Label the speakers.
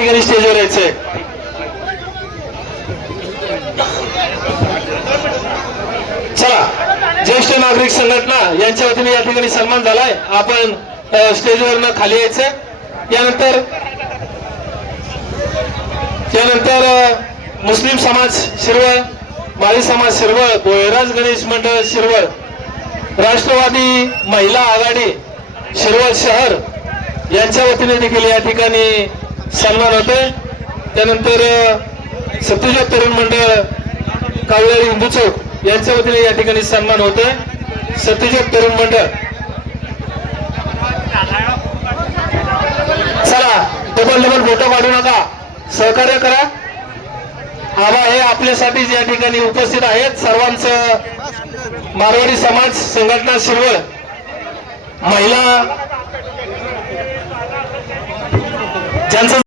Speaker 1: ठिकाणी स्टेजवर यायचंय. चला ज्येष्ठ नागरिक संघटना यांच्या वतीने या ठिकाणी सन्मान झालाय. आपण अ, स्टेजवरनं खाली यायचंय. यानंतर त्यानंतर मुस्लिम समाज शिरवळ माळी समाज शिरवळ बोयराज गणेश मंडळ शिरवळ राष्ट्रवादी महिला आघाडी शिरवळ शहर यांच्या वतीने देखील या ठिकाणी सन्मान होते. त्यानंतर अ, तरुण मंडळ कावळेरी हिंदू चौक यांच्या वतीने या ठिकाणी सन्मान होते सत्यजोत तरुण मंडळ. चला डबल डबल फोटो काढू नका. सहकार्य करा. आबा हे आपल्यासाठी या ठिकाणी उपस्थित आहेत. सर्वांचं मारवाडी समाज संघटना शिरवळ. महिला ಚಾನ್ಸಸ್